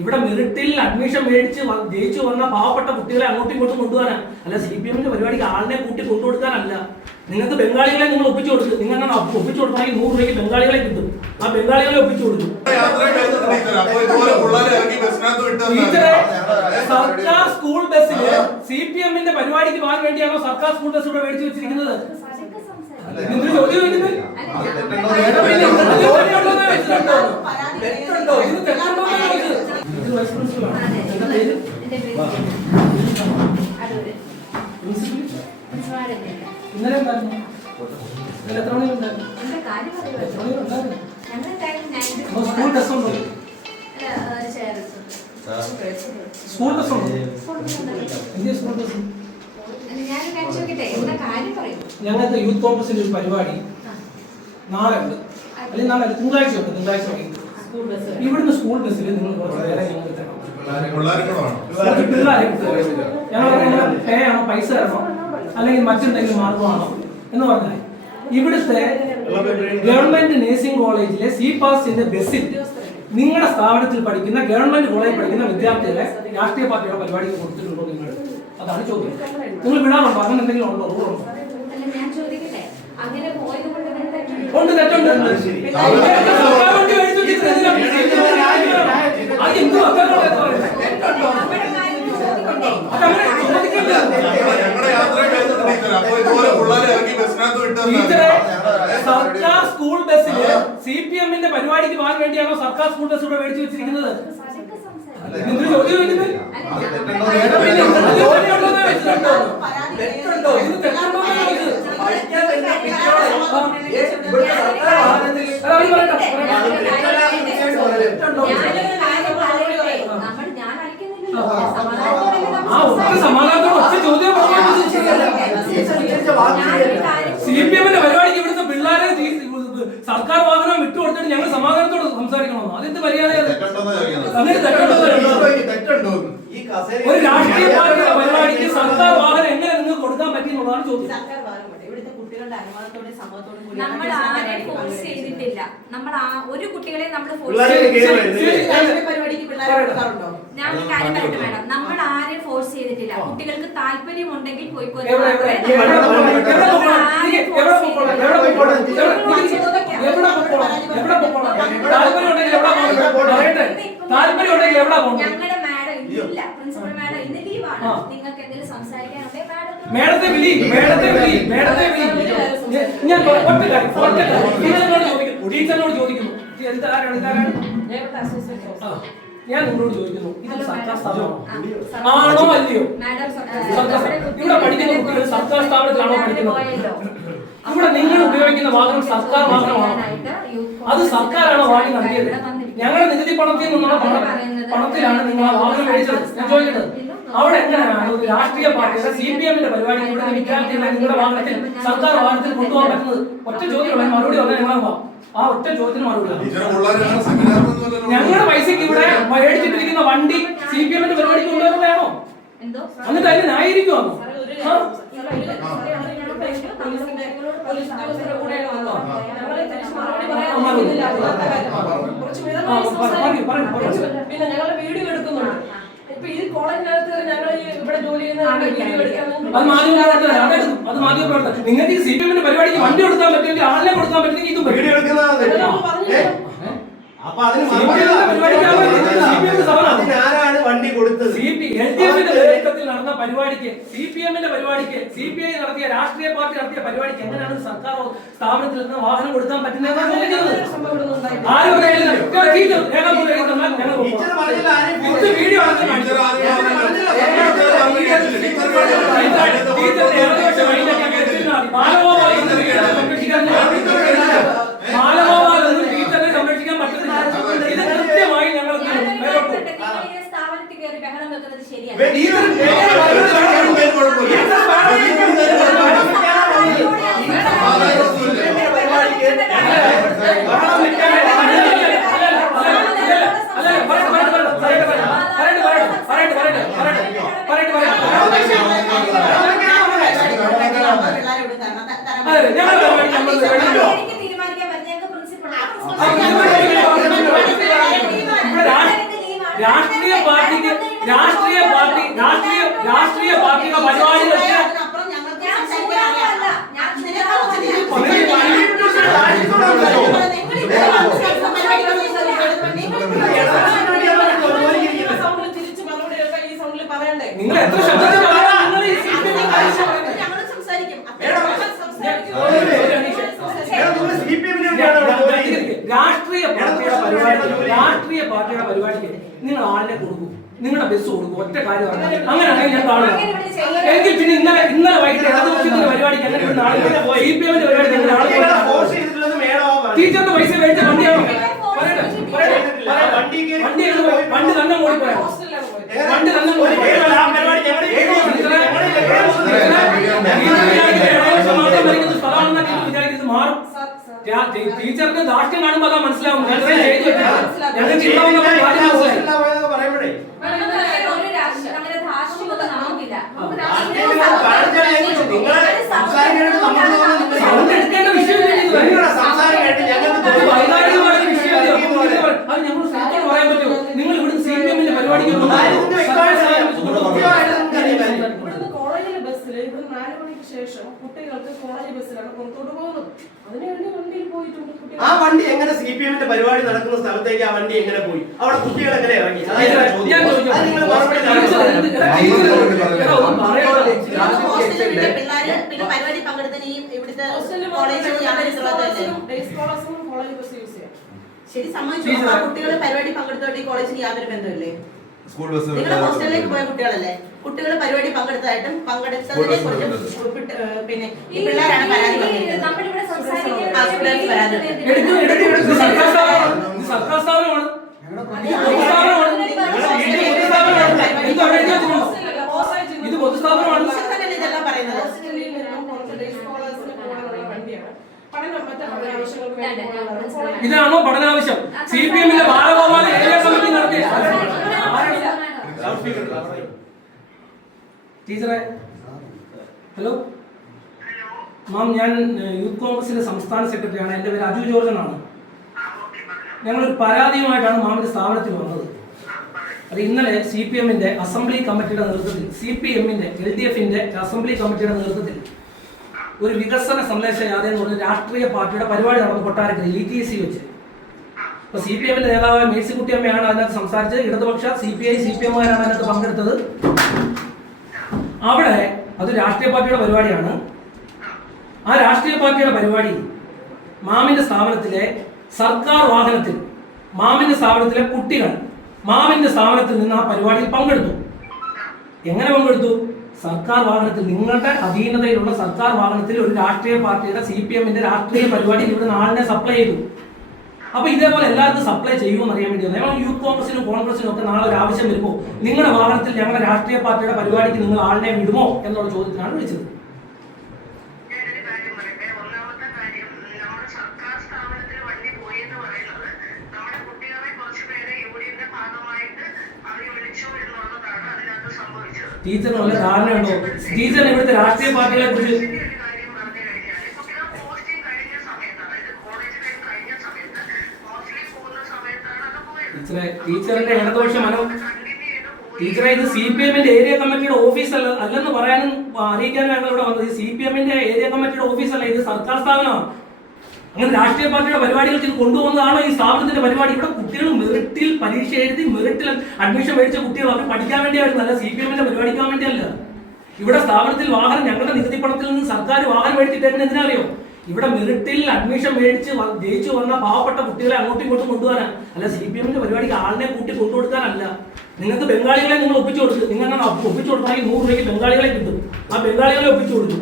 ഇവിടെ മെറിറ്റിൽ അഡ്മിഷൻ മേടിച്ച് ജയിച്ചു വന്ന പാവപ്പെട്ട കുട്ടികളെ അങ്ങോട്ടും ഇങ്ങോട്ടും കൊണ്ടുപോകാനാ, അല്ല CPM-ന്റെ പരിപാടിക്ക് ആളിനെ കൂട്ടി കൊണ്ടുകൊടുക്കാനല്ല. നിങ്ങൾക്ക് ബംഗാളികളെ നിങ്ങൾ ഒപ്പിച്ചു കൊടുക്കും. നിങ്ങൾ അങ്ങനെ ഒപ്പിച്ചു കൊടുക്കണമെങ്കിൽ 100 രൂപയ്ക്ക് ബംഗാളികളെ കിട്ടും. ആ ബംഗാളികളെ ഒപ്പിച്ചു കൊടുക്കും. സർക്കാർ സ്കൂൾ ബസ്സിൽ CPM-ന്റെ പരിപാടിക്ക് പോകാൻ വേണ്ടിയാണോ സർക്കാർ സ്കൂൾ ബസ് ഇവിടെ മേടിച്ചു വെച്ചിരിക്കുന്നത്? നിങ്ങൾ ചോദ്യം ചോദിക്കുന്നത് ഇന്നലെ എത്ര മണി ഉണ്ടായിരുന്നു? സ്കൂൾ ബസ് ഉണ്ടോ? സ്കൂൾ ബസ് ഉണ്ടോ? India school bus. ഞങ്ങൾക്ക് യൂത്ത് കോൺഗ്രസിന്റെ ഒരു പരിപാടി നാളെ ഉണ്ട്, അല്ലെങ്കിൽ നാളെ തിങ്കളാഴ്ച ഉണ്ട്. തിങ്കളാഴ്ച ഇവിടുന്ന് സ്കൂൾ ബസ്സിൽ നിങ്ങൾ വേറെ ഞങ്ങൾ പേ ആണോ, പൈസ തരണോ, അല്ലെങ്കിൽ മറ്റെന്തെങ്കിലും മാർഗമാണോ എന്ന് പറഞ്ഞാൽ ഇവിടുത്തെ ഗവൺമെന്റ് നഴ്സിംഗ് കോളേജിലെ CPASന്റെ ബസ്സിൽ നിങ്ങളുടെ സ്ഥാപനത്തിൽ പഠിക്കുന്ന ഗവൺമെന്റ് കോളേജിൽ പഠിക്കുന്ന വിദ്യാർത്ഥികളെ രാഷ്ട്രീയ പാർട്ടിയുടെ പരിപാടിക്ക് കൊടുത്തിട്ടുണ്ടോ നിങ്ങൾ? അതാണ് ചോദ്യം. നിങ്ങൾ വിടാറുണ്ടോ? അങ്ങനെ എന്തെങ്കിലും ഉണ്ടോ? റൂളുണ്ടോ? ഉണ്ട്, തെറ്റുണ്ട്. സർക്കാർ സ്കൂൾ ബസ്സിൽ CPM-ന്റെ പരിപാടിക്ക് പോകാൻ വേണ്ടിയാണോ സർക്കാർ സ്കൂൾ ബസ് ഇവിടെ മേടിച്ചു വെച്ചിരിക്കുന്നത്? നിങ്ങൾ ചോദ്യം ചോദിക്കുന്നത് സമാധാനത്തോടെ ഒറ്റ ചോദ്യം CPM-ന്റെ പരിപാടിക്ക് ഇവിടുത്തെ പിള്ളേരെ സർക്കാർ വാഹനം വിട്ടുകൊടുത്തിട്ട് ഞങ്ങൾ സമാധാനത്തോടെ സംസാരിക്കണോ? അതെന്ത് മര്യാദയാണ്? അങ്ങനെ തെറ്റുണ്ടോ? ഒരു രാഷ്ട്രീയ പാർട്ടിയുടെ പരിപാടിക്ക് സർക്കാർ വാഹനം എങ്ങനെ നിങ്ങൾക്ക് കൊടുക്കാൻ പറ്റിയെന്നുള്ളതാണ് ചോദ്യം. നമ്മൾ ആരെ ഫോഴ്സ് ചെയ്തിട്ടില്ല. നമ്മൾ ഒരു കുട്ടികളെ നമ്മൾ ഞാൻ ഒരു കാര്യം പറയട്ടെ മേഡം, നമ്മൾ ആരെ ഫോഴ്സ് ചെയ്തിട്ടില്ല. കുട്ടികൾക്ക് താല്പര്യം ഉണ്ടെങ്കിൽ പോയിക്കോട്ടെ. ഞങ്ങളുടെ മാഡം ഇല്ല, പ്രിൻസിപ്പൽ മാഡം ഇന്ന് ലീവാണ്. നിങ്ങൾക്ക് എന്തെങ്കിലും സംസാരിക്കാനുണ്ടെങ്കിൽ മേഡത്തെ വിളി. ഞാൻ ടീച്ചറിനോട് ചോദിക്കുന്നു. ഞാൻ നിങ്ങളോട് ചോദിക്കുന്നു, ഇത് സർക്കാർ സ്ഥാപനമാണോ ആണോ അല്ലയോ? ഇവിടെ പഠിക്കുന്ന കുട്ടികൾ സർക്കാർ സ്ഥാപനത്തിലാണോ പഠിക്കുന്നത്? ഇവിടെ നിങ്ങൾ ഉപയോഗിക്കുന്ന വാഹനം സർക്കാർ വാഹനമാണോ? അത് സർക്കാരാണോ വാങ്ങി നൽകിയത്? ഞങ്ങളുടെ നികുതി പണത്തിൽ നിന്നുള്ള പണത്തിലാണ് നിങ്ങൾ ആ വാഹനം മേടിച്ചത്. ഞാൻ ചോദിക്കുന്നത്, അവിടെ എങ്ങനെയാണ് ഒരു രാഷ്ട്രീയ പാർട്ടിയുടെ CPM-ന്റെ പരിപാടി ഇവിടെ വിദ്യാർത്ഥികളെ നിങ്ങളുടെ വാഹനത്തിൽ സർക്കാർ വാഹനത്തിൽ കൊണ്ടുപോകാൻ പറ്റുന്നത്? ഒറ്റ ചോദ്യമുള്ള മറുപടി വന്നാൽ ഞങ്ങളാ ആ ഒറ്റ ചോദ്യത്തിന് മറുപടി. ഞങ്ങളുടെ പൈസക്ക് ഇവിടെ മേടിച്ചിട്ടിരിക്കുന്ന വണ്ടി CPM-ന്റെ പരിപാടിക്ക് കൊണ്ടുവരുന്നതാണോ? എന്നിട്ട് അതിന് ന്യായീകരിക്കുവാണോ? പിന്നെ ഞങ്ങളുടെ വീഡിയോ എടുക്കുന്നുണ്ട്. ഇപ്പൊ ഈ കോളേജിനകത്ത് ഞങ്ങൾ ഇവിടെ ജോലി അത് മാധ്യമപ്രവർത്തകർ. നിങ്ങൾക്ക് CPM-ന്റെ പരിപാടിക്ക് വണ്ടി കൊടുക്കാൻ പറ്റുമെങ്കിൽ ആളിനെ കൊടുക്കാൻ പറ്റുമെങ്കിൽ ഇതും ആരാണ് വണ്ടി കൊടുത്തത്? LDF-ന്റെ നേതൃത്വത്തിൽ നടന്ന പരിപാടിക്ക്, CPM-ന്റെ പരിപാടിക്ക്, CPI നടത്തിയ രാഷ്ട്രീയ പാർട്ടി നടത്തിയ പരിപാടിക്ക് എങ്ങനെയാണ് സർക്കാർ സ്ഥാപനത്തിൽ നിന്ന് വാഹനം കൊടുക്കാൻ പറ്റുന്നതെന്നാണ് ചോദിക്കുന്നത്. സംരക്ഷിക്കാൻ പറ്റുന്നില്ല. ഇത് കൃത്യമായി ഞങ്ങൾ സ്ഥാപനത്തിൽ കയറി ബഹളം വെക്കുന്നത് ശരിയല്ല. രാഷ്ട്രീയ രാഷ്ട്രീയ പാർട്ടിക്ക് പാർട്ടിയുടെ പരിപാടികളൊക്കെ തിരിച്ച് മറുപടി കേൾക്കാൻ ഈ സൗണ്ടിൽ പറയണ്ടേ? നിങ്ങൾ എത്ര ശബ്ദത്തിൽ പറയാം? നിങ്ങൾ ഈ രാഷ്ട്രീയ പാർട്ടിയുടെ പരിപാടിക്ക് നിങ്ങൾ ആളിനെ കൊടുക്കും, നിങ്ങളുടെ ബസ് കൊടുക്കും. ഒറ്റ കാര്യം അങ്ങനെയാണെങ്കിൽ ഞാൻ കാണുക. എങ്കിൽ പിന്നെ ഇന്നലെ വൈകിട്ട് ഇടതുപക്ഷത്തിന്റെ പരിപാടിക്ക് അങ്ങനെ CPM-ന്റെ പരിപാടി ടീച്ചറിന്റെ പൈസ മേടിച്ച വണ്ടിയാണോ? വണ്ടി തന്നെ ഓടിപ്പോയോ? വണ്ടി തന്നെ വിചാരിക്കുന്നത് മാറും. ടീച്ചറിന്റെ ദാഷ്ട്യം കാണുമ്പോൾ അതാ മനസ്സിലാവും. ഞങ്ങൾക്ക് എടുക്കേണ്ട വിഷയമില്ല. വൈകാരികമായ വിഷയമല്ല. അത് ഞങ്ങൾ സത്യത്തോട് പറയാൻ പറ്റുമോ? നിങ്ങൾ ഇവിടുന്ന് CPM-ന്റെ പരിപാടിക്ക് ഇവിടുന്ന് കോളേജിലെ ബസ്സിൽ ഇവിടുന്ന് 4 മണിക്ക് ശേഷം കുട്ടികൾക്ക് കോളേജ് ബസ്സിലാണ് പുറത്തോട്ട് പോകുന്നത്. അതിനുവേണ്ടി വണ്ടിയിൽ പോയിട്ടുണ്ട് കുട്ടികൾ. ആ വണ്ടി എങ്ങനെ CPM-ന്റെ പരിപാടി നടക്കുന്ന സ്ഥലത്തേക്ക് ആ വണ്ടി എങ്ങനെ പോയി? അവിടെ കുട്ടികൾ എങ്ങനെ ഇറങ്ങി? നിങ്ങൾ മറുപടി പരിപാടി പങ്കെടുത്തതിന് ഇവിടുത്തെ കോളേജ് ബസ് യൂസ് ചെയ്യാം. ശരി, സമ്മതിച്ചു. കുട്ടികൾ പരിപാടി പങ്കെടുത്തോട്ട് ഈ കോളേജിന് യാതൊരു ബന്ധമില്ലേ? നിങ്ങൾ ഹോസ്റ്റലിലേക്ക് പോയ കുട്ടികളല്ലേ? കുട്ടികൾ പരിപാടി പങ്കെടുത്തതായിട്ടും പങ്കെടുത്തതിനെ കുറിച്ചും പിന്നെ ഈ പിള്ളേരാണ് പരാതി പറഞ്ഞത്. സർക്കാർ സ്ഥാപനമാണ്. ഇത് പൊതുസ്ഥാപനമാണ്. ഇതെല്ലാം പറയുന്നത് ഇതാണോ പഠനാവശ്യം? CPM-ന്റെ ബാലഗോപാല ഏരിയ കമ്മിറ്റി നടത്തിയ ടീച്ചറെ, ഹലോ മാം, ഞാൻ യൂത്ത് കോൺഗ്രസിന്റെ സംസ്ഥാന സെക്രട്ടറിയാണ്. എൻ്റെ പേര് അജു ജോർജ് എന്നാണ്. ഞങ്ങളൊരു പരാതിയുമായിട്ടാണ് മാമിന്റെ സ്ഥാപനത്തിൽ വന്നത്. അത് ഇന്നലെ CPM-ന്റെ അസംബ്ലി കമ്മിറ്റിയുടെ നേതൃത്വത്തിൽ, CPM-ന്റെ LDF-ന്റെ അസംബ്ലി കമ്മിറ്റിയുടെ നേതൃത്വത്തിൽ ഒരു വികസന സന്ദേശ യാത്ര എന്ന് പറഞ്ഞ രാഷ്ട്രീയ പാർട്ടിയുടെ പരിപാടി നടന്നു കൊട്ടാരക്കര ETC വെച്ച്. അപ്പൊ CPM-ന്റെ നേതാവായ മേഴ്സിക്കുട്ടിയമ്മയാണ് അതിനകത്ത് സംസാരിച്ചത്. ഇടതുപക്ഷ CPI CPM-കാരാണ് അതിനകത്ത് പങ്കെടുത്തത്. അവിടെ അത് രാഷ്ട്രീയ പാർട്ടിയുടെ പരിപാടിയാണ്. ആ രാഷ്ട്രീയ പാർട്ടിയുടെ പരിപാടി മാമിന്റെ സ്ഥാപനത്തിലെ സർക്കാർ വാഹനത്തിൽ, മാമിന്റെ സ്ഥാപനത്തിലെ കുട്ടികൾ മാമിന്റെ സ്ഥാപനത്തിൽ നിന്ന് ആ പരിപാടിയിൽ പങ്കെടുത്തു. എങ്ങനെ പങ്കെടുത്തു? സർക്കാർ വാഹനത്തിൽ, നിങ്ങളുടെ അധീനതയിലുള്ള സർക്കാർ വാഹനത്തിൽ ഒരു രാഷ്ട്രീയ പാർട്ടിയുടെ CPM-ന്റെ രാഷ്ട്രീയ പരിപാടി ഇവിടെ നാളിനെ സപ്ലൈ ചെയ്തു. അപ്പൊ ഇതേപോലെ എല്ലാവർക്കും സപ്ലൈ ചെയ്യുമെന്ന് അറിയാൻ വേണ്ടി ഞങ്ങൾ യൂത്ത് കോൺഗ്രസിനും കോൺഗ്രസിനും ഒക്കെ നാളെ ഒരു ആവശ്യം വരുമ്പോൾ നിങ്ങളുടെ വാഹനത്തിൽ ഞങ്ങളുടെ രാഷ്ട്രീയ പാർട്ടിയുടെ പരിപാടിക്ക് നിങ്ങൾ ആളിനെ വിടുമോ എന്നുള്ള ചോദ്യത്തിനാണ് വിളിച്ചത്. ടീച്ചറിന് വല്ല ധാരണയുണ്ടോ? ടീച്ചറിന് ഇവിടുത്തെ രാഷ്ട്രീയ പാർട്ടികളെ കുറിച്ച് ടീച്ചറിന്റെ ഇടതുപക്ഷ ടീച്ചറെ, ഇത് CPM-ന്റെ ഏരിയ കമ്മിറ്റിയുടെ ഓഫീസ് അല്ലെന്ന് പറയാനും അറിയിക്കാനും ഞങ്ങൾ ഇവിടെ വന്നത്. CPM-ന്റെ ഏരിയ കമ്മിറ്റിയുടെ ഓഫീസല്ല, ഇത് സർക്കാർ സ്ഥാപനമാണ്. അങ്ങനെ രാഷ്ട്രീയ പാർട്ടിയുടെ പരിപാടികൾക്ക് ഇത് കൊണ്ടുപോകുന്നതാണോ ഈ സ്ഥാപനത്തിന്റെ പരിപാടി? ഇവിടെ കുട്ടികൾ മെറിറ്റിൽ പരീക്ഷ എഴുതി മെറിറ്റിൽ അഡ്മിഷൻ മേടിച്ച കുട്ടികൾ അവർ പഠിക്കാൻ വേണ്ടിയായിരുന്നു, അല്ല CPM-ന്റെ പരിപാടിക്കാൻ വേണ്ടിയല്ല. ഇവിടെ സ്ഥാപനത്തിൽ വാഹനം ഞങ്ങളുടെ നികുതി പണത്തിൽ നിന്ന് സർക്കാർ വാഹനം മേടിച്ചിട്ടേക്കുന്നത് എന്തിനറിയോ? ഇവിടെ മെറിറ്റിൽ അഡ്മിഷൻ മേടിച്ച് ജയിച്ചു വന്ന പാവപ്പെട്ട കുട്ടികളെ അങ്ങോട്ടും ഇങ്ങോട്ടും കൊണ്ടുപോകാനാണ്, അല്ല CPM-ന്റെ പരിപാടിക്ക് ആളിനെ കൂട്ടി കൊണ്ടുകൊടുക്കാനല്ല. നിങ്ങൾക്ക് ബംഗാളികളെ നിങ്ങൾ ഒപ്പിച്ചു കൊടുക്കും. നിങ്ങൾ ഒപ്പിച്ചു കൊടുക്കണമെങ്കിൽ 100 രൂപയ്ക്ക് ബംഗാളികളെ കിട്ടും. ആ ബംഗാളികളെ ഒപ്പിച്ചു കൊടുക്കും.